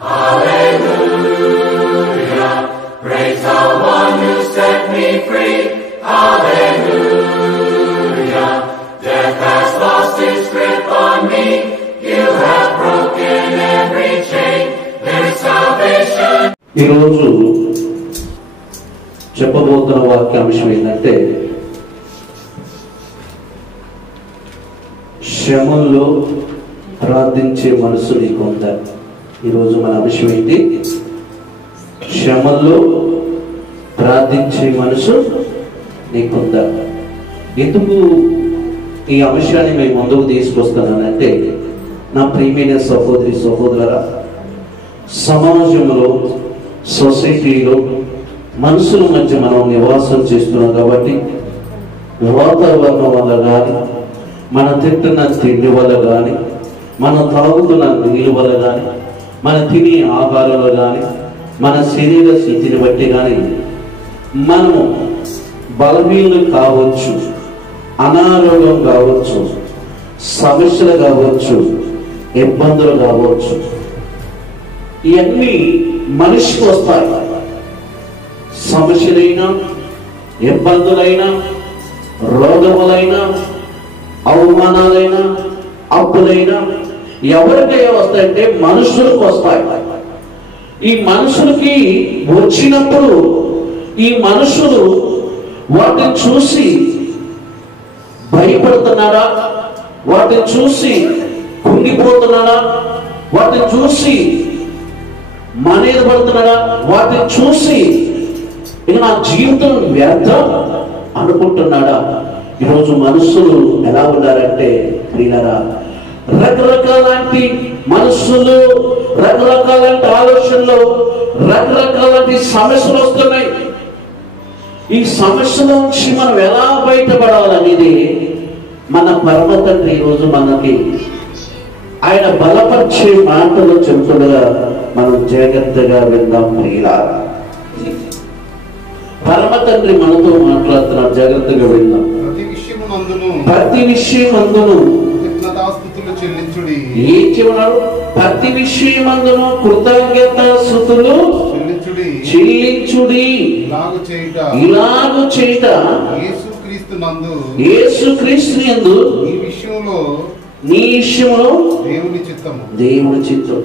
Hallelujah, praise the one who set me free. Hallelujah, death has lost its grip on me. You have broken every chain. There is salvation. ఈ రోజు చెప్పబోతున్న వాక్యాంశం ఏంటంటే, శ్రమల్లో ప్రార్థించే మనసు నీకుందా? ఈరోజు మన అంశం ఏంటి? శ్రమల్లో ప్రార్థించే మనసు నీకుందా? ఎందుకు ఈ అంశాన్ని మేము ముందుకు తీసుకొస్తున్నానంటే, నా ప్రియమైన సహోదరి సహోదరులారా, సమాజంలో సొసైటీలో మనుషుల మధ్య మనం నివాసం చేస్తున్నాం కాబట్టి వాతావరణం వల్ల కానీ, మన తింటున్న తిండి వల్ల కానీ, మన తాగుతున్న నీళ్ళు వల్ల కానీ, మన తినే ఆహారంలో కానీ, మన శరీర స్థితిని బట్టి కానీ మనము బలహీనలు కావచ్చు, అనారోగ్యం కావచ్చు, సమస్యలు కావచ్చు, ఇబ్బందులు కావచ్చు. ఇవన్నీ మనిషికి వస్తాయి. సమస్యలైనా, ఇబ్బందులైనా, రోగములైనా, అవమానాలైనా, అప్పులైనా ఎవరికైనా వస్తాయంటే మనుషులకు వస్తాయి. ఈ మనుషులకి వచ్చినప్పుడు ఈ మనుషులు వాటిని చూసి భయపడుతున్నారా? వాటిని చూసి కుంగిపోతున్నారా? వాటిని చూసి మనీద పడుతున్నారా? వాటిని చూసి ఇక నా జీవితం వ్యర్థం అనుకుంటున్నాడా? ఈరోజు మనుషులు ఎలా ఉన్నారంటే ప్రియులారా, రకరకాలంటి మనస్సులు, రకరకాలంటి ఆలోచనలు, రకరకాలంటి సమస్యలు వస్తున్నాయి. ఈ సమస్యల నుంచి మనం ఎలా బయటపడాలనేది మన పరమ తండ్రి ఈరోజు మనకి ఆయన బలపరిచే మాటలు చెబుతుండగా మనం జాగ్రత్తగా విందాం ప్రియులారా. పరమ తండ్రి మనతో మాట్లాడుతున్నారు, జాగ్రత్తగా విందాం. ప్రతి విషయమందును ఏం చెబుతున్నాడు? ప్రతి విషయమందును కృతజ్ఞతాస్తుతులు చెల్లించుడి. ఇలాగు చేయుట యేసుక్రీస్తు యందు నీ విషయంలో దేవుని చిత్తం.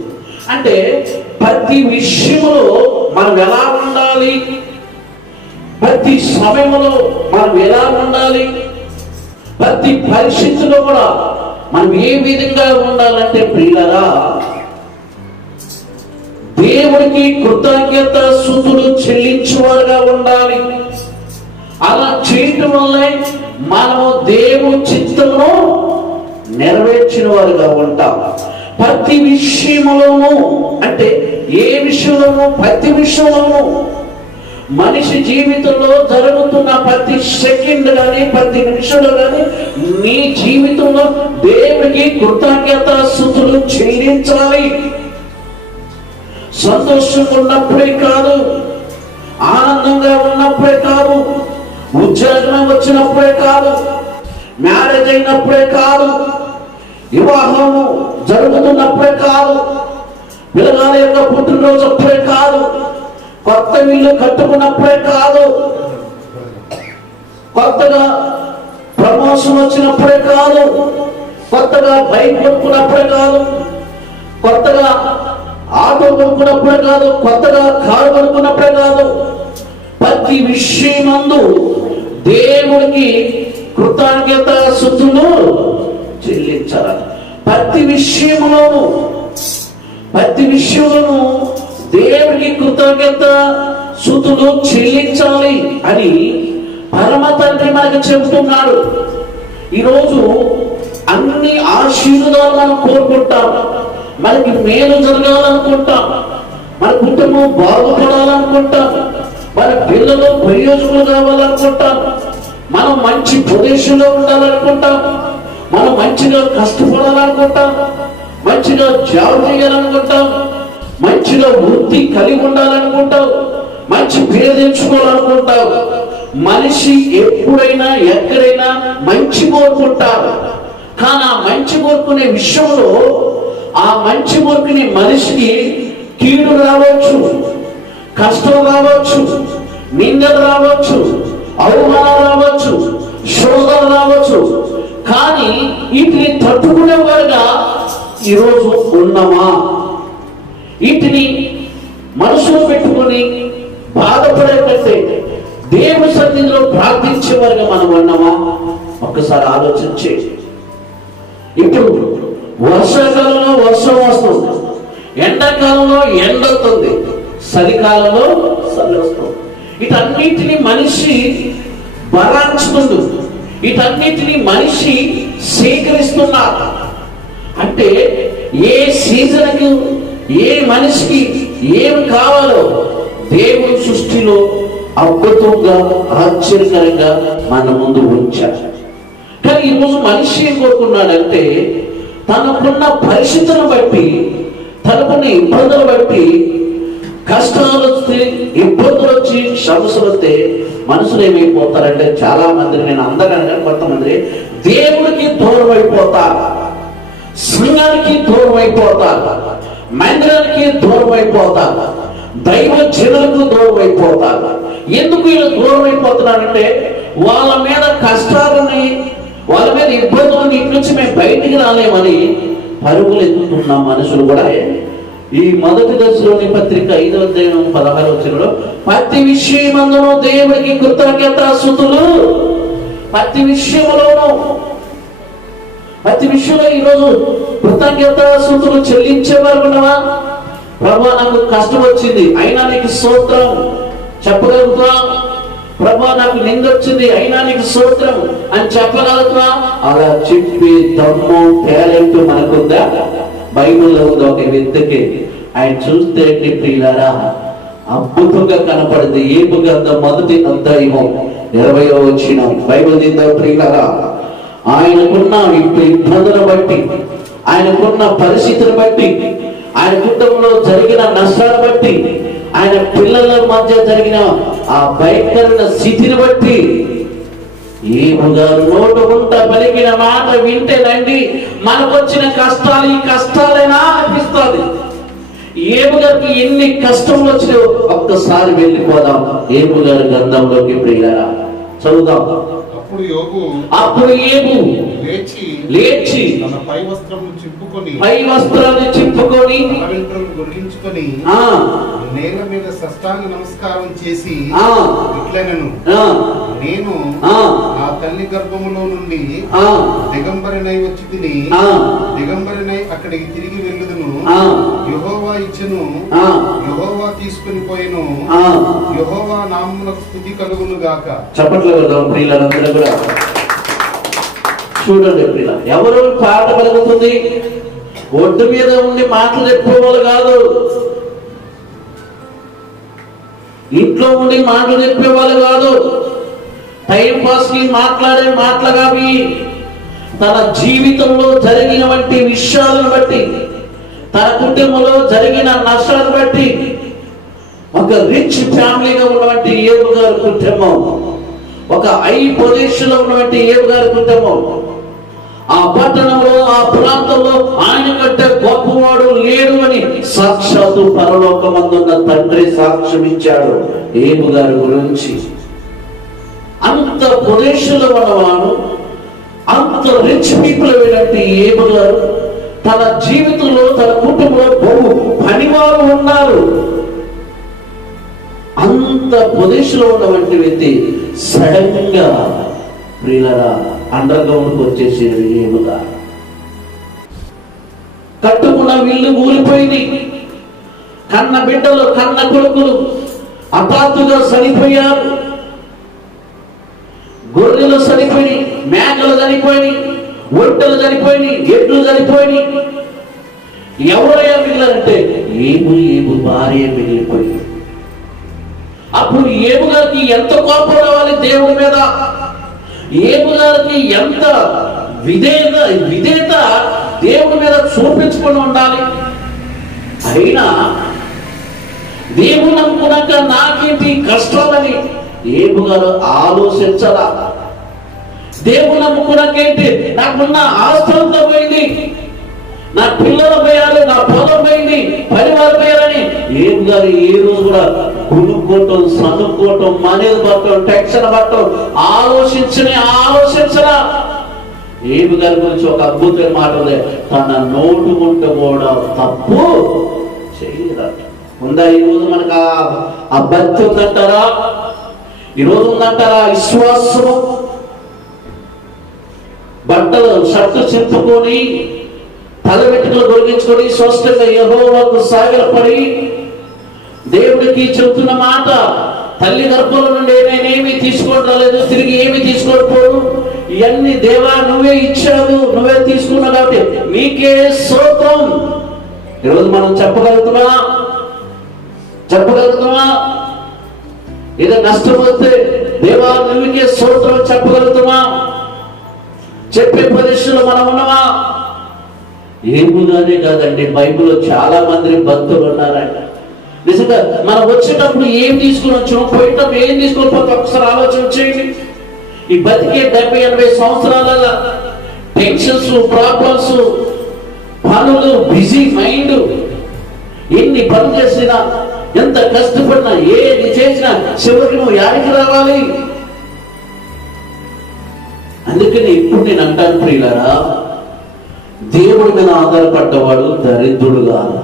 అంటే ప్రతి విషయంలో మనం ఎలా ఉండాలి, ప్రతి సమయంలో మనం ఎలా ఉండాలి, ప్రతి పరిస్థితిలో కూడా మనం ఏ విధంగా ఉండాలంటే ప్రియులారా, దేవుడికి కృతజ్ఞత స్తుతులు చెల్లించేవారుగా ఉండాలి. అలా చేయటం వల్ల మనము దేవుని చిత్తమును నెరవేర్చిన వారుగా ఉంటాం. ప్రతి విషయంలోనూ, అంటే ఏ విషయంలోనూ, ప్రతి విషయంలోనూ మనిషి జీవితంలో జరుగుతున్న ప్రతి సెకండ్ కానీ, ప్రతి నిమిషంలో కానీ నీ జీవితంలో దేవుడికి కృతజ్ఞతాస్తుతులు చెల్లించాలి. సంతోషంగా ఉన్నప్పుడే కాదు, ఆనందంగా ఉన్నప్పుడే కాదు, ఉద్యోగం వచ్చినప్పుడే కాదు, మ్యారేజ్ అయినప్పుడే కాదు, వివాహము జరుగుతున్నప్పుడే కాదు, పిల్లల యొక్క పుట్టినరోజు అప్పుడే కాదు, కొత్త ఇల్లు కట్టుకున్నప్పుడే కాదు, కొత్తగా ప్రమోషన్ వచ్చినప్పుడే కాదు, కొత్తగా బైక్ కొనుక్కున్నప్పుడే కాదు, కొత్తగా ఆటో కొనుక్కున్నప్పుడే కాదు, కొత్తగా కారు కొనుక్కున్నప్పుడే కాదు. ప్రతి విషయమందు దేవుడికి కృతజ్ఞతాస్తుతులు చెల్లించాలి. ప్రతి విషయంలోనూ దేవుడికి కృతజ్ఞతాస్తుతులు చెల్లించాలి అని పరమ తండ్రి మనకు చెబుతున్నాడు. ఈరోజు అన్ని ఆశీర్వాదాలు మనం కోరుకుంటాం, మనకి మేలు జరగాలనుకుంటాం, మన కుటుంబం బాగుపడాలనుకుంటాం, మన పిల్లలు ప్రయోజకులు కావాలనుకుంటాం, మనం మంచి ప్రదేశంలో ఉండాలనుకుంటాం, మనం మంచిగా కష్టపడాలనుకుంటాం, మంచిగా జాబ్ చేయాలనుకుంటాం, మంచిగా వృత్తి కలిగి ఉండాలనుకుంటాం, మంచి పేరు తెచ్చుకోవాలనుకుంటాం. మనిషి ఎప్పుడైనా ఎక్కడైనా మంచి కోరుకుంటారు. కానీ ఆ మంచి కోరుకునే విషయంలో ఆ మంచి కోరుకునే మనిషికి కీడు రావచ్చు, కష్టం రావచ్చు, నిందలు రావచ్చు, అవమానం రావచ్చు, శోధన రావచ్చు. కానీ వీటిని తట్టుకునేవారుగా ఈరోజు ఉన్నామా? వీటిని మనసులో పెట్టుకొని బాధపడే కంటే దేవుని సన్నిధిలో ప్రార్థించేవారుగా మనం ఉన్నామా? ఒక్కసారి ఆలోచించే. ఇప్పుడు వర్షాకాలంలో వర్షం వస్తుంది, ఎండాకాలంలో ఎండ వస్తుంది, చలికాలంలో చలి వస్తుంది. వీటన్నిటిని మనిషి భరించుతుంది, వీటన్నిటిని మనిషి స్వీకరిస్తున్నారు. అంటే ఏ సీజన్కు ఏ మనిషికి ఏం కావాలో దేవుని సృష్టిలో అద్భుతంగా ఆశ్చర్యకరంగా మన ముందు ఉంచారు. కానీ ఈరోజు మనిషి ఏం కోరుకున్నాడంటే తనకున్న పరిస్థితులను బట్టి, తనకున్న ఇబ్బందులు బట్టి, కష్టాలు వస్తే, ఇబ్బందులు వచ్చి, సమస్యలు వస్తే మనుషులు ఏమైపోతారంటే చాలా మంది, నేను అందరికీ కొంతమంది దేవుడికి దూరం అయిపోతారు, సంఘానికి దూరం అయిపోతారు, మందిరానికి దూరం అయిపోతారు, దైవ జనులకు దూరం అయిపోతారు. ఎందుకు వీళ్ళు దూరం అయిపోతున్నారంటే వాళ్ళ మీద కష్టాలని, వాళ్ళ మీద ఇబ్బందులని ఇంటి నుంచి మేము బయటికి రాలేమని పరుగులు ఎత్తుతున్న మనుషులు కూడా ఈ మొదటి దశలోని పత్రిక 5వ అధ్యాయం 16వ వచనంలో ప్రతి విషయమందును దేవునికి కృతజ్ఞతాస్తుతులు, ప్రతి విషయంలోనూ, ప్రతి విషయంలో ఈరోజు కృతజ్ఞతాస్తుతులు చెల్లించే వరకు ఉన్నావా? ప్రభా నాకు కష్టం వచ్చింది అయినా నీకు స్తోత్రం చెప్పగలుగుతా? ప్రభా నాకు నింద వచ్చింది అయినా నీకు స్తోత్రం అని చెప్పగలుగుతా? అలా చెప్పి దమ్ము టాలెంట్ మనకుందా? బైబిల్లో ఉంది ఒక వ్యక్తికి, ఆయన చూస్తే ప్రియులారా అద్భుతంగా కనపడింది. ఏబు గ్రంథం 1వ అధ్యాయం 20వ వచనం బైబిల్ దిద్దా ప్రియులారా, ఆయనకున్న ఇబ్బందులను బట్టి, ఆయనకున్న పరిస్థితిని బట్టి, ఆయన కుటుంబంలో జరిగిన నష్టాన్ని బట్టి, ఆయన పిల్లల మధ్య జరిగిన ఆ భయంకరమైన స్థితిని బట్టి ఏబు గారు నోటు గుంట పలికిన మాట వింటేనండి మనకొచ్చిన కష్టాలు ఈ కష్టాలేనా అనిపిస్తుంది. ఏబు గారికి ఎన్ని కష్టంలో వచ్చినాయో ఒక్కసారి వెళ్ళిపోదాం ఏబు గారి గ్రంథంలోకి ప్రియులారా, చదువుదాం. అప్పుడు ఏబు లేచి తన పై వస్త్రమును చింపుకొని గొరిగించుకొని నేల మీద సాష్టాంగ నమస్కారం చేసి ఇట్లనెను, నేను నా తల్లి గర్భములో నుండి దిగంబరినై వచ్చి తిని దిగంబరినై అక్కడికి తిరిగి వెళ్ళుదును. యెహోవా ఇచ్చెను, యెహోవా తీసుకుని పోయెను, యెహోవా నామమునకు స్తుతి కలుగును గాక. చప్పట్లు ప్రియులందరూ కూడా చూడండి ప్రియుల, ఎవరు పాట పలుకుతుంది? ఒడ్డు మీద ఉండి మాటలు చెప్పేవాళ్ళు కాదు, ఇంట్లో ఉండి మాటలు చెప్పేవాళ్ళు కాదు, టైం పాస్ కి మాట్లాడే మాటలుగా అవి. తన జీవితంలో జరిగిన వంటి విషయాలను బట్టి, తన కుటుంబంలో జరిగిన నష్టాలను బట్టి, ఒక రిచ్ ఫ్యామిలీగా ఉన్నటువంటి ఏబు గారి కుటుంబం, ఒక హై పొజిషన్ లో ఉన్నటువంటి ఏబు గారి కుటుంబం, ఆ పట్టణంలో ఆ ప్రాంతంలో ఆయన కంటే గొప్పవాడు లేడు అని సాక్షాత్తు పరలోకమందున్న తండ్రి సాక్ష్యం ఇచ్చాడు ఏబు గారి గురించి. అంత పొజిషన్ లో ఉన్నవాడు, అంత రిచ్ పీపుల్ అయినటువంటి ఏబు గారు తన జీవితంలో, తన కుటుంబంలో బహు పనివారు ఉన్నారు. అంత పొజిషన్ లో ఉన్నటువంటి వ్యక్తి సడన్ గా ప్రియులారా అండర్ గ్రౌండ్ వచ్చేసి ఏముగా కట్టుకున్న విల్లు ఊరిపోయింది, కన్న బిడ్డలు, కన్న కొడుకులు హఠాత్తుగా చనిపోయారు. గొర్రెలు చనిపోయి, మేకలు చనిపోయి, ఒంటలు చనిపోయి, ఎడ్లు చనిపోయి, ఎవరయ్యా మిగిలారంటే ఏబు భార్య మిగిలిపోయింది. అప్పుడు ఏబు గారికి ఎంత కోపం రావాలి దేవుడి మీద, ఏబు గారికి ఎంత విధేయత దేవుడి మీద చూపించుకొని ఉండాలి. అయినా దేవుడు నమ్ముకున్నాక నాకేంటి కష్టాలని ఏబు గారు ఆలోచించాలా? దేవుడు నమ్ముకున్నాకేంటి, నాకున్న ఆస్తులంతా పోయింది, నా పిల్లలు పోయారు, నా పొలం పోయింది, పరివారం పోయారని గారు ఏ రోజు కూడా కొనుక్కోవటం, సనుక్కోవటం, మనీలు పట్టడం, టెన్షన్ పట్టడం ఆలోచించరా. ఏబు గారి గురించి ఒక అద్భుతమైన మాట ఉంది, తన నోటు గుంట కూడా తప్పు చేయరట. ఉందా ఈరోజు మనకు ఆ భక్తి ఉందంటారా? ఈరోజు ఉందంటారా విశ్వాసము? బట్టలు షర్టు చింపుకొని, తల వెంట్రుకలు తొలగించుకొని స్పష్టంగా యెహోవాకు సాగిలపడి దేవుడికి చెబుతున్న మాట, తల్లి గర్భంలో నుండి నేనేమి తీసుకొని రాలేదు, తిరిగి ఏమి తీసుకోకపోను, ఇవన్నీ దేవా నువ్వే ఇచ్చావు, నువ్వే తీసుకున్నావు కాబట్టి నీకే స్తోత్రం. ఈరోజు మనం చెప్పగలుగుతామా? ఏదో నష్టం వస్తే దేవా నువ్వుకే స్తోత్రం చెప్పగలుగుతామా? చెప్పే ప్రదేశంలో మనం ఉన్నామా? ఏముగానే కాదండి, బైబిల్లో చాలా మంది భక్తులు ఉన్నారంట. నిజంగా మనం వచ్చేటప్పుడు ఏం తీసుకుని వచ్చాం, పోయేటప్పుడు ఏం తీసుకొని పోతే ఒకసారి ఆలోచన చేయండి. ఈ బతికే 70-80 సంవత్సరాల టెన్షన్స్, ప్రాబ్లమ్స్, పనులు, బిజీ మైండ్, ఎన్ని పనులు చేసినా, ఎంత కష్టపడినా, ఏది చేసినా చివరికి నువ్వు యాడికి రావాలి? అందుకని ఇప్పుడు నేను అంటాను ప్రియులారా, దేవుడి మీద ఆధారపడ్డవాడు దరిద్రుడు కాదు.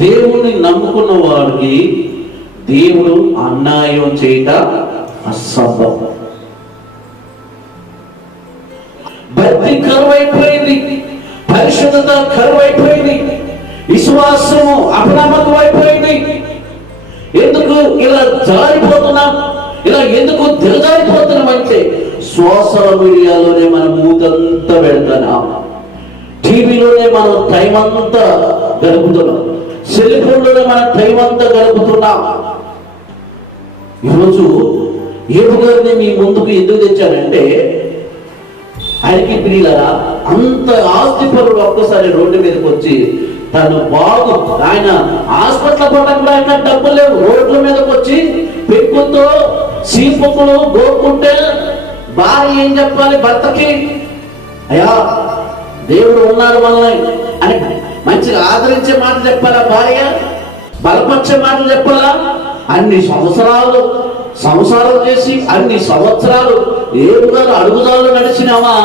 దేవుణ్ణి నమ్ముకున్న వాడికి దేవుడు అన్యాయం చేయట అసంభవం. భక్తి కరువైపోయింది, పరిశుద్ధత కరువైపోయింది, విశ్వాసము అపనమ్మకం అయిపోయింది. ఎందుకు ఇలా జారిపోతున్నాం, ఇలా ఎందుకు దిగజారిపోతున్నాం అంటే సోషల్ మీడియాలోనే మనం మూతంతా పెడుతున్నాం, టీవీలోనే మనం టైం అంతా గడుపుతున్నాం, సెల్ ఫోన్లోనే మనం టైం అంతా గడుపుతున్నాం. ఈరోజు ఏబు గారిని మీ ముందుకు ఎందుకు తెచ్చానంటే, ఆయనకి ప్రియులారా అంత ఆస్తిపరుడు ఒక్కసారి రోడ్డు మీదకి వచ్చి తను ఆయన హాస్పిటల్ పోవడం కూడా ఆయన డబ్బులు లేవు, రోడ్ల మీదకి వచ్చి పెక్కుతో సీపకులు గోక్కుంటే భార్య ఏం చెప్పాలి భర్తకి? అయ్యా దేవుడు ఉన్నాడు మనల్ని అని మంచిగా ఆదరించే మాట చెప్పాలా భార్య? బలపరిచే మాటలు చెప్పాలా? అన్ని సంవత్సరాలు చేసి అన్ని సంవత్సరాలు ఏడుగారు అడుగుదాలు నడిచినావా?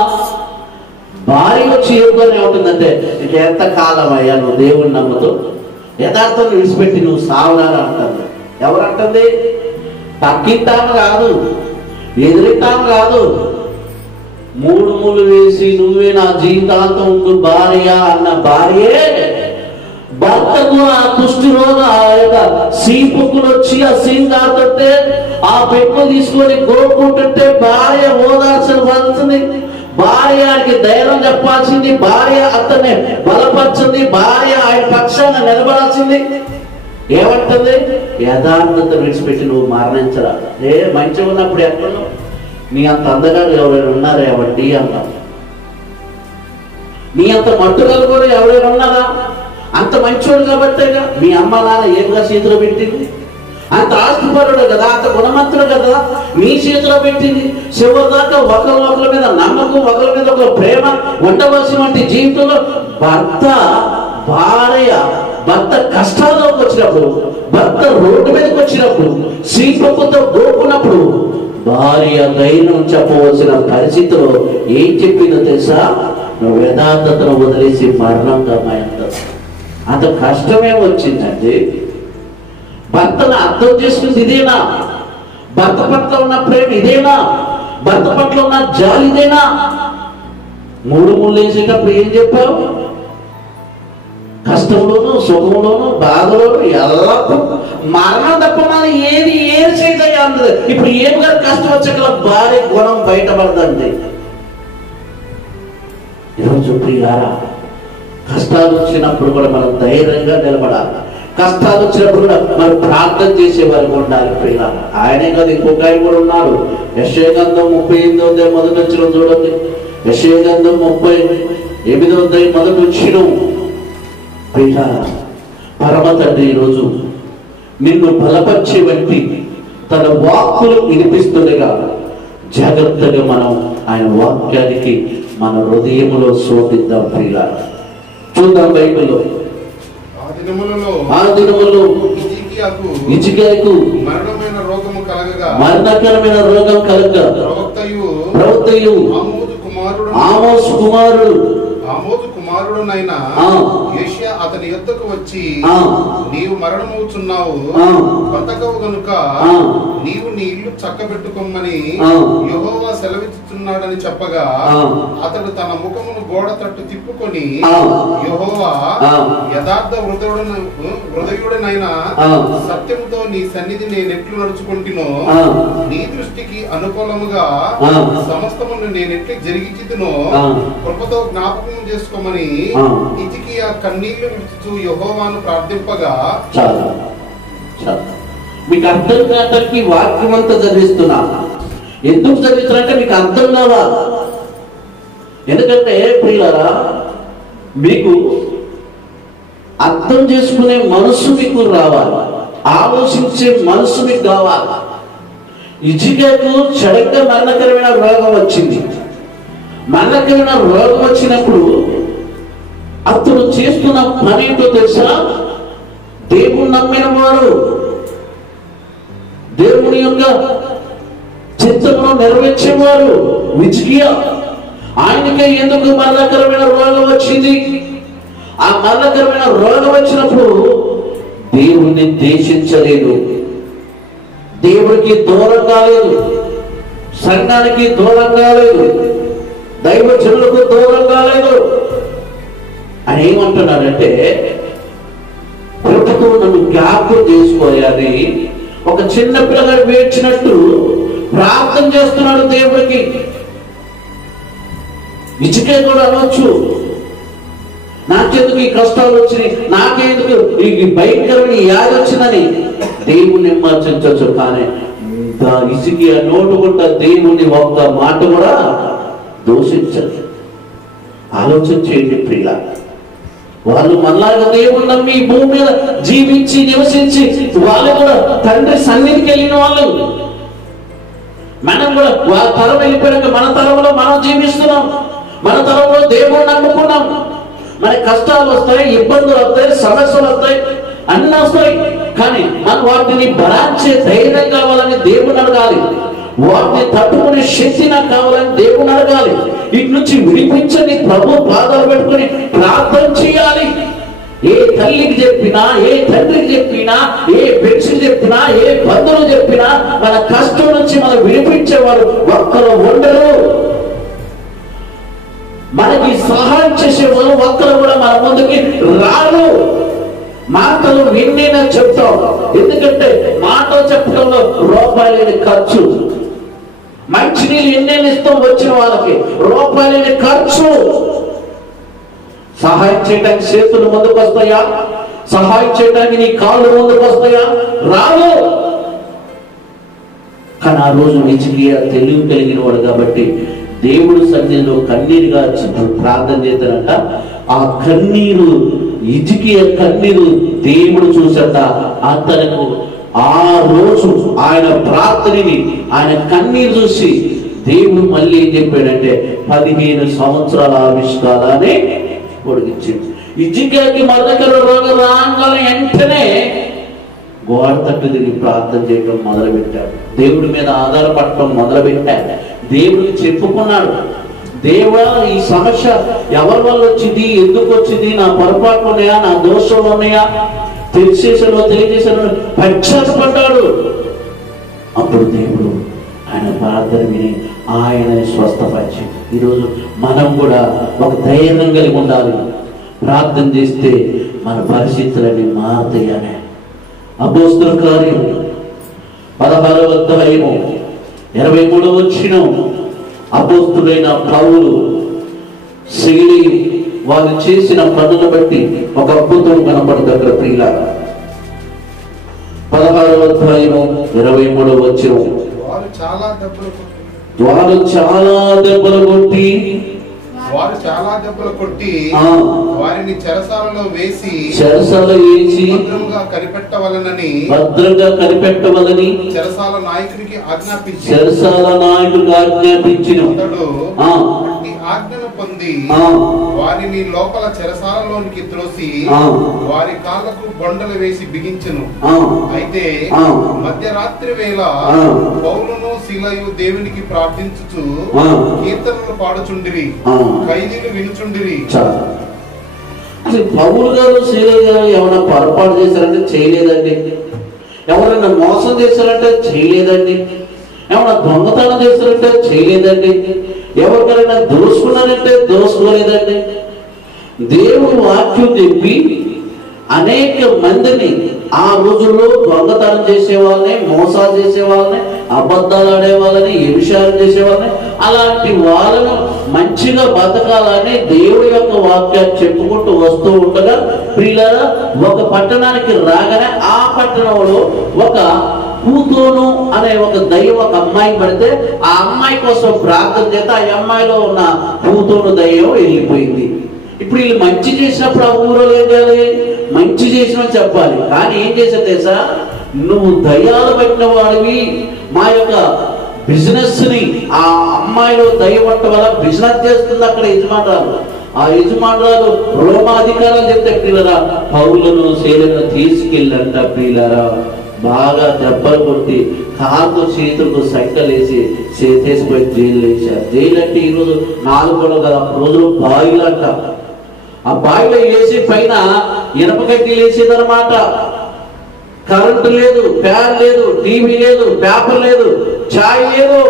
భార్య వచ్చి ఏడుగారు ఏముంటుందంటే, ఇక ఎంత కాలం అయ్యా నువ్వు దేవుడిని నమ్ముతూ యథార్థం విడిచిపెట్టి నువ్వు సావనారా అంటుంది. ఎవరంటుంది? తక్కింటాము కాదు, ఎదురింటాము కాదు, 3 ముళ్ళు వేసి నువ్వే నా జీవితాంతం ఉండు భార్య అన్న భార్యే భర్తకు ఆ కుష్టి రోగం, ఆ యొక్క సీపుకులు వచ్చి ఆ సీన్ కాకుంటే ఆ పెట్టులు తీసుకొని గోపుకుంటుంటే భార్య ఓదార్చవలసింది, భార్య ఆయనకి ధైర్యం చెప్పాల్సింది, భార్య అతన్ని బలపరిచింది, భార్య ఆయన పక్షాన నిలబడాల్సింది. ఏమంటుంది? యథార్థత విడిచిపెట్టి నువ్వు మరణించరా. మంచిగా ఉన్నప్పుడు ఎక్కడున్నావు? నీ అంత అందగారు ఎవరైనా ఉన్నారా ఎవరి అంటాం? నీ అంత మట్టుగలు కూడా ఎవరైనా ఉన్నారా? అంత మంచోడు కాబట్టేగా మీ అమ్మ నాన్న ఏమిగా చేతిలో పెట్టింది. అంత ఆస్తిపరుడు కదా, అంత గుణమంతుడు కదా నీ చేతిలో పెట్టింది. చివరి దాకా ఒకరి మీద నమ్మకం, ఒకరి మీద ఒక ప్రేమ ఉండవలసినటువంటి జీవితంలో భర్త కష్టాల్లోకి వచ్చినప్పుడు, భర్త రోడ్డు మీదకి వచ్చినప్పుడు, సీపకుతో గోకున్నప్పుడు భార్య ధైర్యం చెప్పవలసిన పరిస్థితిలో ఏం చెప్పిందో తెలుసా? నువ్వు యథార్థతను వదిలేసి మరణంగా మాయంటావు. అంత కష్టమే వచ్చిందండి. భర్తను అర్థం చేసుకుంది ఇదేనా? భర్త పట్ల ఉన్న ప్రేమ ఇదేనా? భర్త పట్ల ఉన్న జాలి ఇదేనా? 3 ముళ్ళు వేసేటప్పుడు ఏం చెప్పావు? కష్టంలోను, సుఖంలోను, బాధలోను ఎల్లప్పుడూ మరణం తప్ప మనం ఏది చేయదయ్యా అన్నది. ఇప్పుడు ఏం గారు కష్టం వచ్చాక భార్య గుణం బయటపడదండి. ఈరోజు ప్రియారా, కష్టాలు వచ్చినప్పుడు కూడా మనం ధైర్యంగా నిలబడాలి. కష్టాలు వచ్చినప్పుడు కూడా మనం ప్రార్థన చేసేవారు ఉండాలి ప్రియారా. ఆయనే కాదు, ఇంకొక ఆయన కూడా ఉన్నారు. యెషయా గ్రంథం 38 మొదటి వచ్చిన చూడండి. యెషయా గ్రంథం 38 మొదటి వచ్చిన ప్రియారా, పరమ తండ్రి ఈరోజు నిన్ను బలపరిచే వ్యక్తి తన వాక్కులు వినిపిస్తుండగా జాగ్రత్తగా మనం ఆయన వాక్యానికి మన హృదయంలో శోధిద్దాం ప్రియులారా. చూద్దాం బైబిల్లో దినములలో హిజ్కియాకు మరణమైన రోగము కలగగా మరణకరమైన రోగం కలగగా ప్రవక్తయు ఆమోసు కుమారుడునైన యోషియా అతని యొద్దకు వచ్చి, నీవు మరణమవుచున్నావు, బ్రతకవు గనుక నీవు నీ ఇల్లు చక్కబెట్టుకోమని యెహోవా సెలవిస్తున్నాడని చెప్పగా, అతడు తన ముఖమును గోడ తట్టు తిప్పుకొని, యెహోవా యథార్థ హృదయుడనైన సత్యముతో నీ సన్నిధి నేనెట్లు నడుచుకుంటునో, నీ దృష్టికి అనుకూలముగా సమస్తమును నేనెట్లు జరిగించుదునో కృపతో జ్ఞాపకం చేసుకోమని హిజ్కియా కన్నీళ్లు విడుచుచు యెహోవాను ప్రార్థింపగా. మీకు అర్థం కావడానికి వాక్యం అంతా చదివిస్తున్నా. ఎందుకు చదివిస్తున్నా మీకు అర్థం కావా? ఎందుకంటే ప్రియులారా, మీకు అర్థం చేసుకునే మనసు మీకు రావాలి, ఆలోచించే మనసు మీకు కావాలి. హిజ్కియాకు సడన్గా మరణకరమైన రోగం వచ్చింది. మరణకరమైన రోగం వచ్చినప్పుడు అతను చేస్తున్న పని ఏంటో తెలుసా? దేవుని నమ్మిన వారు, దేవుని యొక్క చిత్తమును నెరవేర్చేవారు హిజ్కియా. ఆయనకే ఎందుకు మరణకరమైన రోగం వచ్చింది? ఆ మరణకరమైన రోగం వచ్చినప్పుడు దేవుణ్ణి ద్వేషించలేదు, దేవుడికి దూరం కాలేదు, సంఘానికి దూరం కాలేదు, దైవజనులకు దూరం కాలేదు. అని ఏమంటున్నాడంటే, ప్రభుత్వం నన్ను జ్ఞాపకం చేసుకోవాలి, ఒక చిన్న పిల్లగాడు వేడ్చినట్టు ప్రార్థన చేస్తున్నాడు దేవుడికి. హిజ్కియా కూడా అనవచ్చు, నాకెందుకు ఈ కష్టాలు వచ్చినాయి, నాకెందుకు ఈ భయంకరమైన యాది వచ్చిందని దేవుణ్ణి విమర్శించవచ్చు. కానీ హిజ్కియా నోటుకుంటా దేవుణ్ణి ఒక్క మాట కూడా దూషించదు. ఆలోచన చేయండి ప్రియుల. వాళ్ళు మనలాగా దేవుణ్ణి నమ్మి భూమి మీద జీవించి నివసించి వాళ్ళు కూడా తండ్రి సన్నిధికి వెళ్ళిన వాళ్ళు. మనం కూడా వాళ్ళ తరం వెళ్ళిపోయాక మన తరంలో మనం జీవిస్తున్నాం, మన తరంలో దేవుణ్ణి నమ్ముకున్నాం. మన కష్టాలు వస్తాయి, ఇబ్బందులు వస్తాయి, సమస్యలు వస్తాయి, అన్నీ వస్తాయి. కానీ మనం వాటిని భరాంచే ధైర్యం కావాలని దేవుని అడగాలి, వాటిని తట్టుకునే శక్తి నాకు కావాలని దేవుని అడగాలి. ఇటు నుంచి విడిపించని ప్రభు పాదాలు పెట్టుకుని ప్రార్థన చేయాలి. ఏ తల్లికి చెప్పినా, ఏ తండ్రికి చెప్పినా, ఏ వ్యక్తికి చెప్పినా, ఏ బంధువులు చెప్పినా మన కష్టం నుంచి మనం విడిపించేవారు ఒక్కరు ఉండరు. మనకి సహాయం చేసేవారు ఒక్కరు కూడా మన ముందుకి రారు. మాటలు విన్నైనా చెప్తాం, ఎందుకంటే మాటలు చెప్పడంలో రూపాయలేని ఖర్చు. మంచినీళ్ళు ఎన్నైనా ఇస్తాం వచ్చిన వాళ్ళకి, రూపాయలేని ఖర్చు. సహాయం చేయడానికి చేతులు ముందుకు వస్తాయా? సహాయం చేయడానికి నీ కాళ్ళు ముందుకు వస్తాయా? రావు. కానీ ఆ రోజు హిజ్కియా తెలివి కలిగిన వాడు కాబట్టి దేవుడు సన్నిధిలో కన్నీరుగా ప్రార్థన చేస్తారంట. ఆ కన్నీరు, హిజ్కియా కన్నీరు దేవుడు చూసట. అతనికి ఆ రోజు ఆయన ప్రార్థనని, ఆయన కన్నీరు చూసి దేవుడు మళ్ళీ ఏం చెప్పాడంటే 15 సంవత్సరాల ఆవిష్కారాన్ని పొడిగించాడు. హిజ్కియాకి మరణకర రోగం రాగానే వెంటనే గోడ తట్టు తిరిగి ప్రార్థన చేయడం మొదలుపెట్టాడు, దేవుడి మీద ఆధారపడటం మొదలుపెట్టాడు, దేవుడికి చెప్పుకున్నాడు, దేవుడా ఈ సమస్య ఎవరి వల్ల వచ్చింది, ఎందుకు వచ్చింది, నా పొరపాట్లు ఉన్నాయా, నా దోషాలు ఉన్నాయా, తెలిసేసాను తెలియజేశాను పశ్చాత్తపడ్డాడు. అప్పుడు దేవుడు ఆయన ప్రార్థన విని ఆయన స్వస్థపరిచాడు. ఈరోజు మనం కూడా ఒక ధైర్యం కలిగి ఉండాలి. ప్రార్థన చేస్తే మన పరిస్థితులన్నీ మారుతాయనే. అపోస్తలుల కార్యం 16వ అధ్యాయము 23వ వచనం. అపోస్తలుడైన పౌలు శైలి వారు చేసిన పనులను బట్టి ఒక అద్భుతం కనపడుతుంది అక్కడ ప్రియులారా. 16వ అధ్యాయము 23వ వచనం. వారు చాలా దెబ్బలు కొట్టి వారిని చెరసాలలో వేసి భద్రంగా కనిపెట్టవలని చెరసాల నాయకుడికి ఆజ్ఞాపించిన ఆజ్ఞను నుండి ఆ, వారిని లోపల చెరసాలలోనికి త్రోసి ఆ, వారి కాళ్ళకు బొండలు వేసి బిగించెను. ఆ, అయితే ఆ, మధ్యరాత్రి వేళ ఆ, పౌలును శీలయు దేవునికి ప్రార్థించుచు ఆ, కీర్తనలు పాడుచుండిరి, ఆ. ఖైదీలు వినుచుండిరి. చాలు. అసలు పౌలు గారు శీలయ్య గారు ఏమైనా పొరపాటు చేశారంటే చేయలేదండి. ఎవరైనా మోసం చేశారంటే చేయలేదండి. ఏమైనా దొంగతనం చేశారంటే చేయలేదండి. ఎవరికైనా దోసుకున్నారంటే దోసుకోలేదండి. దేవుడు వాక్యం చెప్పి అనేక మందిని ఆ రోజుల్లో దొంగతనం చేసే వాళ్ళని, మోసాలు చేసే వాళ్ళని, అబద్ధాలు ఆడే వాళ్ళని, వ్యభిచారం చేసే వాళ్ళని, అలాంటి వాళ్ళను మంచిగా బతకాలని దేవుడి యొక్క వాక్యాన్ని చెప్పుకుంటూ వస్తూ ఉండగా ప్రియులారా, ఒక పట్టణానికి రాగానే ఆ పట్టణంలో ఒక పూతోను అనే ఒక దయ్యం ఒక అమ్మాయి పడితే ఆ అమ్మాయి కోసం ప్రార్థన చేస్తే ఆ అమ్మాయిలో ఉన్న పూతోను దయ్యం వెళ్ళిపోయింది. ఇప్పుడు వీళ్ళు మంచి చేసినప్పుడు ఆ ఊరో ఏం చేయాలి? మంచి చేసిన చెప్పాలి. కానీ ఏం చేసా తెలుసా? నువ్వు దయ్యాలు పట్టిన వాడివి, మా యొక్క బిజినెస్ ని ఆ అమ్మాయిలో దయ్యం పట్టడం వల్ల బిజినెస్ చేస్తుంది అక్కడ యజమానురాలు. ఆ యజమానురాలు రోమా అధికారాలు చెప్తే ప్రియులరా పౌలును శీలను తీసుకెళ్ళంట. ప్రియులరా బాగా దెబ్బలు కొట్టి కాళ్ళతో చేతులకు సైకిలేసి తీసుకుపోయి జైలు వేశారు. జైలు అంటే ఈరోజు 4 కదా, రోజులు బాయిలు అంట. ఆ బాయిలో వేసి పైన ఇనపకడ్డీలు వేసేదన్నమాట. కరెంటు లేదు, ఫ్యాన్ లేదు, టీవీ లేదు, పేపర్ లేదు, ఛాయ్ లేదు.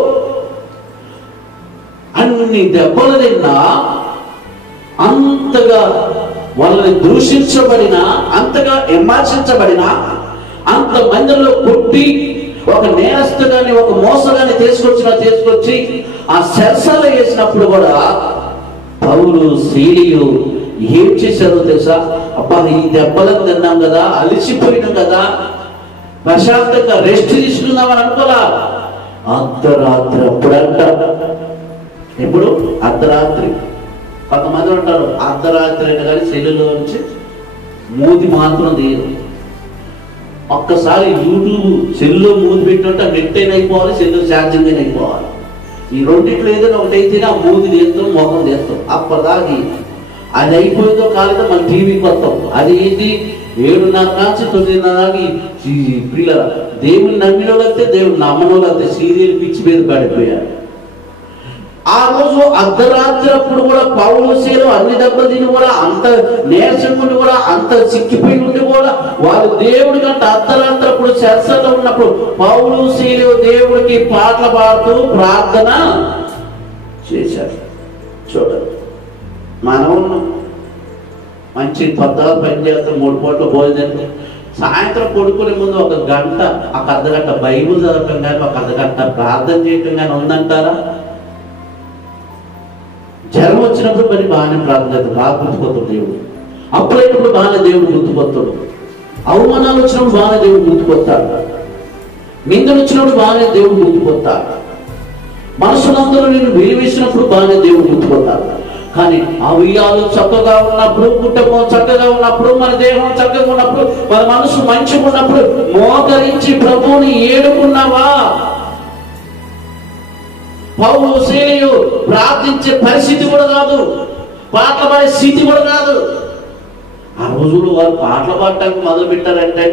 అన్ని దెబ్బలు తిన్నా, అంతగా వాళ్ళని దూషించబడిన, అంతగా విమర్శించబడిన, అంత మందిలో కొట్టి ఒక నేరస్తుగాని ఒక మోసగాన్ని తీసుకొచ్చి ఆ సెరసాల వేసినప్పుడు కూడా పౌలు శీలియు ఏం చేశారో తెలుసా? అబ్బా ఈ దెబ్బలను తిన్నాం కదా, అలిసిపోయినాం కదా, ప్రశాంతంగా రెస్ట్ తీసుకుందామని అనుకోలా. అర్ధరాత్రి అప్పుడంట. ఎప్పుడు? అర్ధరాత్రి. కొంతమంది అంటారు అర్ధరాత్రి అయినా కానీ సెల్లులో నుంచి మూతి మాత్రం తీయదు. ఒక్కసారి యూట్యూబ్ సెల్లులో మూతి పెట్టినట్టు నెట్ అయినా అయిపోవాలి, సెల్లు ఛార్జింగ్ అయినా అయిపోవాలి. ఈ రెండింటిలో ఏదైనా ఒకటి అయితేనే ఆ మూతి తీస్తాం, మొఖం తీస్తాం. అప్పటిదాకా అది అయిపోయిందో కాలేదో మన టీవీకి వస్తాం. అది ఏంటి 7:30 నుంచి 9:30 ప్రియుల దేవుని నమ్మిన వాళ్ళంతే, దేవుని నమ్మని వాళ్ళంతే సీరియల్ పిచ్చి మీద పడిపోయారు. ఆ రోజు అర్ధరాత్రి అప్పుడు కూడా పౌలు శీలు అన్ని దెబ్బలు తిని కూడా అంత నేర్చుకుని కూడా అంత సిక్కిపోయి ఉండి కూడా వాళ్ళు దేవుడి కంటే అర్ధరాత్రి అప్పుడు చర్చలో ఉన్నప్పుడు పౌలు శీలు దేవుడికి పాటలు పాడుతూ ప్రార్థన చేశారు. చూడండి, మనం మంచి పద్దాలు పని చేస్తాం, 3 పూట్ల భోజనం, సాయంత్రం పడుకునే ముందు 1 గంట, ఒక అర్ధగంట బైబుల్ చదవటం కానీ, ఒక అర్ధగంట ప్రార్థన చేయటం కానీ ఉందంటారా? జ్వరం వచ్చినప్పుడు మరి బాగానే ప్రార్థన చేస్తాడు, బాగా గుర్తుపోతాడు దేవుడు. అప్పుడైనప్పుడు బాగానే దేవుడు గుర్తుపోతాడు. అవమానాలు వచ్చినప్పుడు బాగానే దేవుడు గుర్తుపోతాడు. నిందలు వచ్చినప్పుడు బాగానే దేవుడు గుర్తుపోతాడు. మనుషులందరూ నేను విలువేసినప్పుడు బాగానే దేవుడు గుర్తుపోతాడు. కానీ అవియాలు చక్కగా ఉన్నప్పుడు, కుటుంబం చక్కగా ఉన్నప్పుడు, మన దేహం చక్కగా ఉన్నప్పుడు, మన మనసు మంచిగా ఉన్నప్పుడు మోకరించి ప్రభువుని ఏడుకున్నావా? పౌలు శీలియు ప్రార్థించే పరిస్థితి కూడా కాదు, పాటలు పాడే స్థితి కూడా కాదు. ఆ రోజుల్లో వారు పాటలు పాడటానికి మొదలు పెట్టారంటే,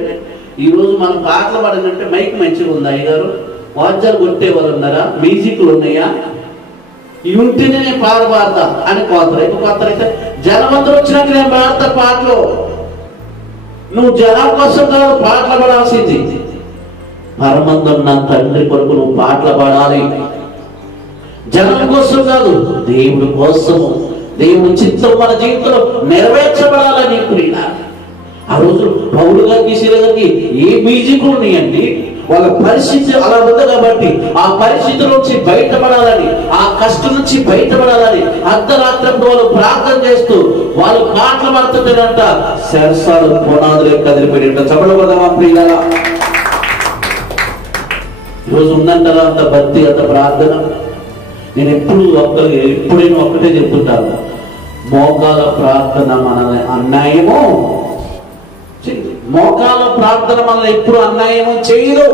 ఈ రోజు మనం పాటలు పాడాలంటే మైక్ మంచిగా ఉందా అయ్యగారు? వాద్యాలు కొట్టేవారు ఉన్నారా? మ్యూజిక్లు ఉన్నాయా? ఇవి ఉంటేనే నేను పాడతా అని కొత్తరైతే జనమందరూ వచ్చినాక నేను పాడతా పాటలు. నువ్వు జనం కోసం కాదు పాటలు పాడాల్సింది, పరమందున్న తండ్రి కొరకు నువ్వు పాటలు పాడాలి. జనం కోసం కాదు, దేవుడి కోసము. దేవుడి చిత్తం మన జీవితంలో నెరవేర్చబడాలని ప్రియుల. ఆ రోజు పౌలు గారికి శీల గారికి ఏ మ్యూజిక్లు ఉన్నాయండి? వాళ్ళ పరిస్థితి అలా ఉంది కాబట్టి ఆ పరిస్థితి నుంచి బయటపడాలని, ఆ కష్టం నుంచి బయటపడాలని అర్ధరాత్రి వాళ్ళు ప్రార్థన చేస్తూ వాళ్ళు పాటలు పాడుతుంటేనంట శరసాలు పునాదులే కదిలిపోయినట్ట. చెప్పలు కదా ప్రియుల? ఈరోజు ఉందంటారా అంత భక్తి, అంత ప్రార్థన? నేను ఎప్పుడైనా ఒక్కటే చెప్తుంటాను, మోకాల ప్రార్థన మనల్ని అన్యాయమో చేయదు. మోకాల ప్రార్థన మనల్ని ఎప్పుడు అన్యాయమో చేయదు.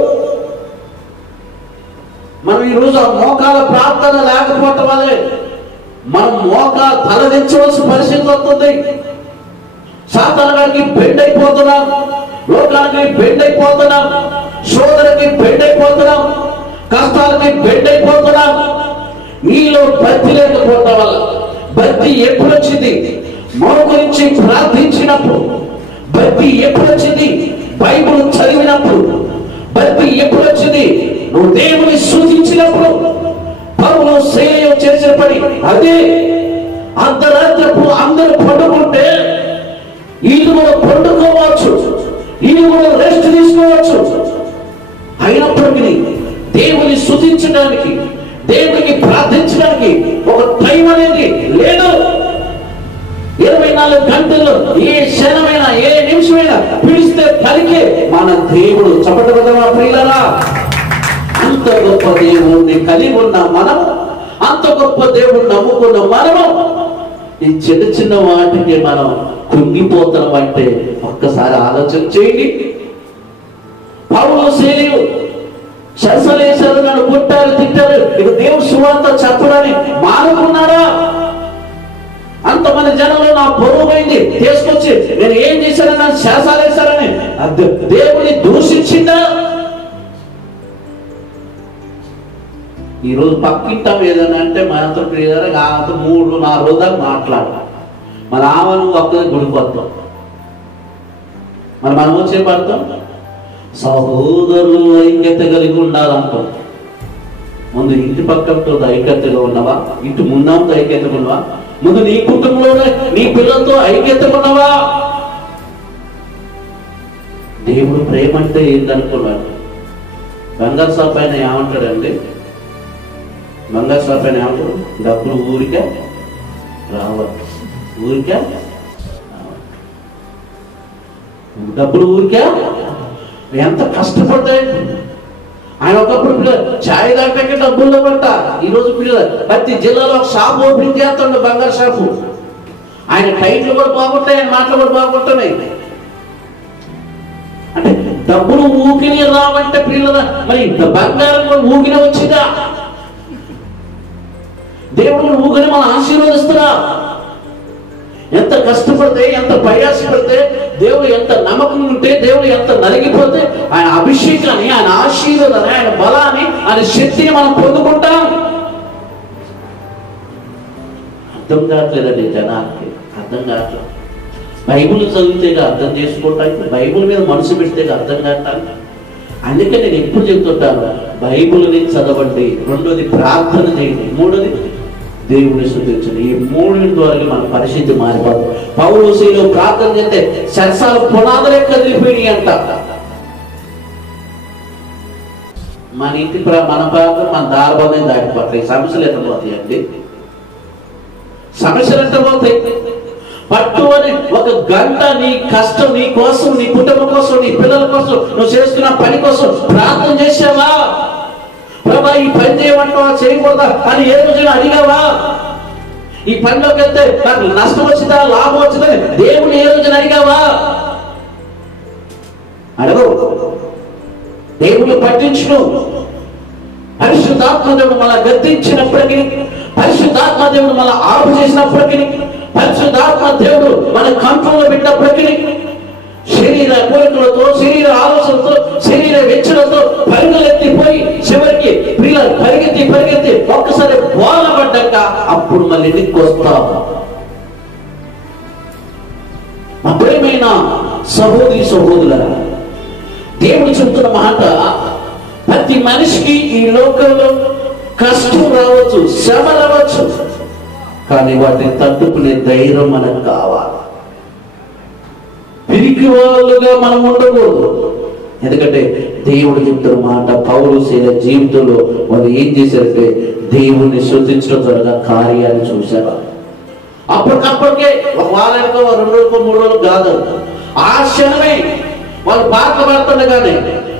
మనం ఈరోజు ఆ మోకాల ప్రార్థన లేకపోవటం వల్లే మనం తలదించవలసిన పరిస్థితి వస్తుంది. సాతానుడికి బెండ్ అయిపోతున్నాం, లోకానికి బెండ్ అయిపోతున్నాం, శోధనకి బెండ్ అయిపోతున్నాం, కష్టాలకి బెండ్ అయిపోతున్నాం. నీలో భక్తి లేకపోవడం వల్ల. భక్తి ఎప్పుడు వచ్చింది? మోకరించి ప్రార్థించినప్పుడు. భక్తి ఎప్పుడు వచ్చింది? బైబిల్ చదివినప్పుడు. భక్తి ఎప్పుడు వచ్చింది? నువ్వు దేవుని స్తుతించినప్పుడు. పౌలు శైలియం చేసిన పని అదే. అర్ధరాత్రప్పుడు అందరూ పండుకుంటే వీళ్ళు కూడా పండుకోవచ్చు, వీళ్ళు కూడా రెస్ట్ తీసుకోవచ్చు. అయినప్పటికీ దేవుని స్తుతించడానికి, దేవునికి ప్రార్థించడానికి ఒక టైం అనేది లేదు. 24 గంటల్లో ఏ క్షణమైనా ఏ నిమిషమైనా పిలిస్తే పలికే మన దేవుడు. చప్పటి కొడదామా ప్రియులారా? అంత గొప్ప దేవుణ్ణి కలిగి ఉన్న మనము, అంత గొప్ప దేవుణ్ణి నమ్ముకున్న మనము ఈ చిన్న చిన్న వాటికి మనం కుంగిపోతున్నాం అంటే ఒక్కసారి ఆలోచన చేయండి. పౌలు శైలియు శరసలేశారు, నన్ను కొట్టారు, తిట్టారు, ఇక దేవుడు సువార్త చెప్పడాన్ని మానుకున్నాడా? అంతమంది జనంలో నా పొరుగు పోయింది తీసుకొచ్చి నేను ఏం చేశానని నన్ను శాసాలేశారని దేవుని దూషించిందా? ఈరోజు పక్కింటాం ఏదైనా అంటే మనతో ఆమెతో 3-4 రోజులు మాట్లాడాలి. మన ఆమెను ఒక్కరి గుడిపోతాం. మనం వచ్చే పడతాం, సహోదరులు ఐక్యత కలిగి ఉండాలంటాం. ముందు ఇంటి పక్కనతో ఐక్యతగా ఉన్నవా? ఇంటి ముందంతో ఐక్యతగా ఉన్నవా? ముందు నీ కుటుంబంలోనే నీ పిల్లలతో ఐక్యతగా ఉన్నవా? దేవుడు ప్రేమ అంటే ఏంటనుకున్నాడు? బంగారు షాప్ పైన ఏమంటాడండి? బంగారు షాప్ పైన ఏమంటాడు? డబ్బులు ఊరికే రావద్దు, ఊరికే డబ్బులు ఊరికే ఎంత కష్టపడతాయి. ఆయన ఒకప్పుడు పిల్లలు ఛాయ్ దాకా డబ్బుల్లో పట్ట. ఈరోజు పిల్లలు ప్రతి జిల్లాలో ఒక షాప్ ఓపెనింగ్ చేస్తాడు, బంగారు షాపు. ఆయన టైట్లు కూడా బాగుంటాయి, ఆయన మాటలు కూడా బాగుంటున్నాయి. అంటే డబ్బులు ఊకిని రావంటే పిల్లల మరి బంగారం కూడా ఊకిన వచ్చిందా? దేవుడు ఊకిని మనం ఆశీర్వదిస్తున్నా. ఎంత కష్టపడితే, ఎంత ప్రయాసపడితే, దేవుడు ఎంత నమ్మకం ఉంటే, దేవుడు ఎంత నలిగిపోతే ఆయన అభిషేకాన్ని, ఆయన ఆశీర్వాదాన్ని, ఆయన బలాన్ని, ఆయన శక్తిని మనం పొందుకుంటాం. అర్థం కావట్లేదండి జనానికి, అర్థం కావట్లేదు. బైబిల్ చదివితేగా అర్థం చేసుకుంటానికి, బైబిల్ మీద మనసు పెడితేగా అర్థం కావటానికి. అందుకే నేను ఎప్పుడు చెప్తుంటాను, బైబిల్ని చదవండి, రెండోది ప్రార్థన చేయండి, మూడోది దేవుని స్తుతించండి. ఈ 3 ద్వారా మన పరిస్థితి మారిపోదు. పౌలు శైలిలో ప్రార్థన చేస్తే శరసాల పునాదులే కదిలిపోయినాయి అంట. మన ఇంటి మన ప్రార్థన మన దారిపోతే దాటిపోతాయి. సమస్యలు ఎంత పోతాయి అండి? సమస్యలు ఎంత పోతాయి? పట్టు అని ఒక గంట నీ కష్టం, నీ కోసం, నీ కుటుంబం కోసం, నీ పిల్లల కోసం, నువ్వు చేస్తున్న పని కోసం ప్రార్థన చేసావా? ప్రభా ఈ పని చేయమంటావా, చేయకూడదా అని ఏ రోజున అడిగావా? ఈ పనిలోకి వెళ్తే నాకు నష్టం వచ్చిందా, లాభం వచ్చిందా దేవుని ఏ రోజున అడిగావా? అడగవు. దేవుని పట్టించును. పరిశుద్ధాత్మ దేవుడు మన గద్దించినప్పటికీ, పరిశుద్ధాత్మ దేవుడు మన ఆపు చేసినప్పటికీ, పరిశుద్ధాత్మ దేవుడు మన కంట్రోల్లో పెట్టినప్పటికీ, శరీర కోరికలతో, శరీర ఆలోచనతో, శరీర వెచ్చలతో పరుగులెత్తిపోయి చివరికి పిల్లలు పరిగెత్తి ఒక్కసారి బోలపడ్డాక అప్పుడు మళ్ళీ ఇంటికి వస్తాం. మా ప్రియమైన సహోదరి సహోదరులారా, దేవుడు చెబుతున్న మాట, ప్రతి మనిషికి ఈ లోకంలో కష్టం రావచ్చు, శ్రమ రావచ్చు, కానీ వాటిని తట్టుకునే ధైర్యం మనకు కావాలి. పిరికి వాళ్ళుగా మనం ఉండకూడదు. ఎందుకంటే దేవుడు చెప్తున్న మాట, పౌలు శైలి జీవితంలో వాళ్ళు ఏం చేశారంటే దేవుణ్ణి స్తుతించడం ద్వారా కార్యాలు చూశారు. అప్పటికప్పటికే ఒక వారానికో 2 రోజులకో 3 రోజులు కాదు, ఆ క్షణమే వాళ్ళు పాటలు పాడుతుండగానే,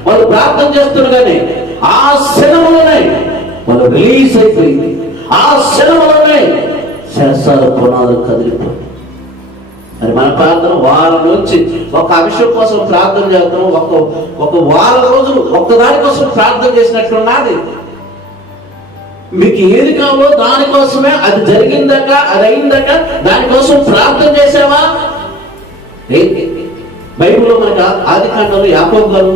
వాళ్ళు ప్రార్థన చేస్తుండగానే, ఆ క్షణంలోనే వాళ్ళు రిలీజ్ అయిపోయింది. ఆ క్షణంలోనే శరసాల పునాదులు కదిలిపోయింది. మరి మన ప్రార్థన వారం నుంచి ఒక అభిషేకం కోసం ప్రార్థన చేస్తాం, ఒక వారం రోజులు ఒక్కదాని కోసం ప్రార్థన చేసినట్లున్నది. మీకు ఏది కావాలో దానికోసమే, అది జరిగిందాక, అది అయిందాక దానికోసం ప్రార్థన చేసావా? బైబిల్లో మనకు ఆది కాండంలో యాకోబు గారు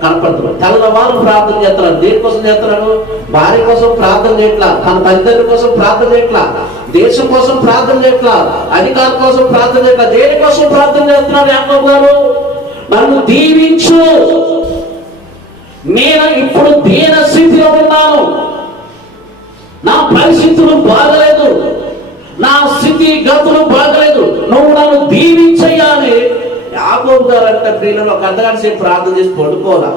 కనపడుతున్నాడు. తెల్లవారు ప్రార్థన చేస్తున్నాడు. దేనికోసం చేస్తున్నాడు? భార్య కోసం ప్రార్థన చేయట్లా, తన తల్లిదండ్రుల కోసం ప్రార్థన చేయట్లా, దేశం కోసం ప్రార్థన చేయట్లా, అధికారం కోసం ప్రార్థన చేయట్లా. దేనికోసం ప్రార్థన చేస్తున్నాడు యాకోబు గారు? నన్ను దీవించు, నేను ఇప్పుడు దీన స్థితిలో ఉన్నాను, నా పరిస్థితులు బాగలేదు, నా స్థితి గతులు బాగలేదు, నువ్వు నన్ను దీవించయ్యాలి. యాకోబు గారు అంటే ప్రియులను ఒక అర్ధగంట సేపు ప్రార్థన చేసి పండుకోదా?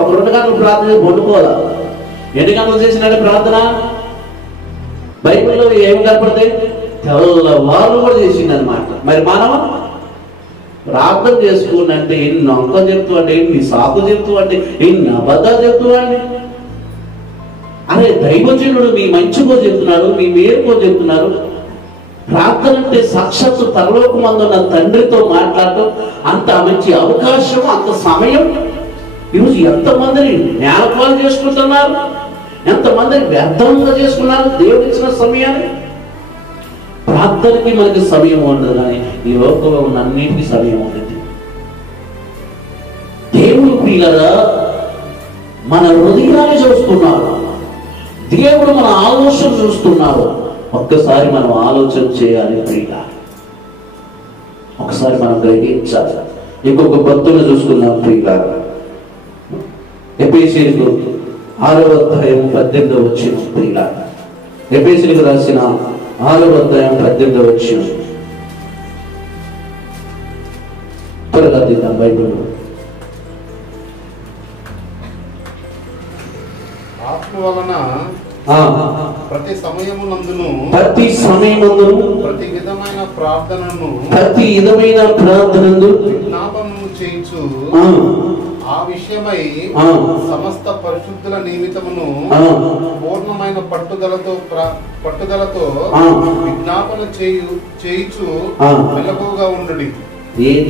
ఒక 2 గంటలు ప్రార్థన చేసి పండుకోదా? ఎన్ని గంటలు చేసినాడు ప్రార్థన? బైబిల్లో ఏమి కనపడితే తెల్లవారు కూడా చేసింది అనమాట. మరి మనం ప్రార్థన చేసుకున్నంటే ఎన్ని అంకం చెప్తూ అంటే, ఎన్ని సాకు చెప్తూ అంటే, ఎన్ని అబద్ధాలు చెప్తూ అండి. అరే దైవజనుడు మీ మంచికో చెప్తున్నాడు, మీ మేలుకో చెప్తున్నారు. ప్రార్థన అంటే సాక్షాత్తు పరలోకమందున్న తండ్రితో మాట్లాడటం, అంత మంచి అవకాశం, అంత సమయం. ఈరోజు ఎంతమందిని నేలపాలు చేసుకుంటున్నారు, ఎంతమందిని వ్యర్థంగా చేసుకున్నారు దేవుడు ఇచ్చిన సమయాన్ని. ప్రార్థనకి మనకి సమయం ఉండదు, కానీ ఈ లోకంలో ఉన్న అన్నిటికీ సమయం ఉంటుంది. దేవుడు ప్రియులారా మన హృదయాన్ని చూస్తున్నారు, దేవుడు మన ఆలోచన చూస్తున్నారు. ఒక్కసారి మనం ఆలోచన చేయాలి ప్రియులారా, ఒకసారి మనం గ్రహించాలి. ఇంకొక భక్తులు చూసుకున్నాం ప్రియులారా. ఎఫెసీయులకు 6వ అధ్యాయం 18వ వచనం ప్రియులారా. ఎఫెసీయులకు రాసిన 6వ అధ్యాయం 18వ వచనం. త్వరగా తీద్దాం బైబిల్. ఆత్మ వలన ప్రతి సమయమునందును ప్రతి విధమైన ప్రార్థనను విజ్ఞాపనము చేయించు ఆ విషయమై సమస్త పరిశుద్ధుల నిమిత్తమును పూర్ణమైన పట్టుదలతో విజ్ఞాపన చేయించు మెలకువగా ఉండుడి.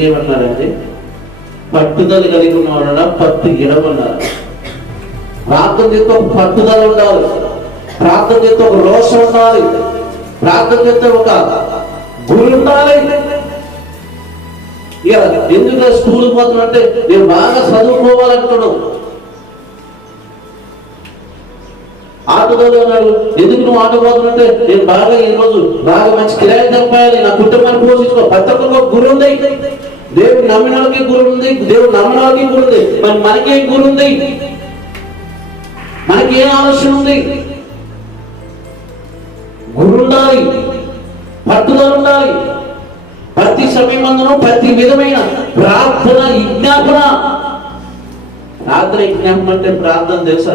ఏమంటారంటే పట్టుదల కలిగి ఉన్నవాడా? పట్టు గిడమన్నారు. ప్రార్థన చేస్తే ఒక పట్టుదల ఉండాలి, ప్రార్థన చేస్తే ఒక రోషం ఉండాలి, ప్రార్థన చేస్తే ఒక గురి ఉండాలి. ఇక ఎందుకు స్కూల్కి పోతున్నట్టే నేను బాగా చదువుకోవాలంటున్నావు. ఆటోలో ఉన్నాడు, ఎందుకు నువ్వు ఆటో పోతున్నట్టే నేను బాగా ఈరోజు బాగా మంచి కిరాయి తప్పాలి, నా కుటుంబాన్ని పోషించుకో. ప్రతి ఒక్కరికి గురి ఉంది. దేవుడు నమ్మిన వాళ్ళకి గురి ఉంది, దేవుడు నమ్మిన వాళ్ళకి గురి ఉంది. మరి మనకేం గురి ఉంది? మనకి ఏం ఆలోచన ఉంది? గురు ఉండాలి, పట్టుదల ఉండాలి. ప్రతి సమయమందును ప్రతి విధమైన ప్రార్థన విజ్ఞాపన. ప్రార్థన విజ్ఞాపన అంటే ప్రార్థన తెలుసా?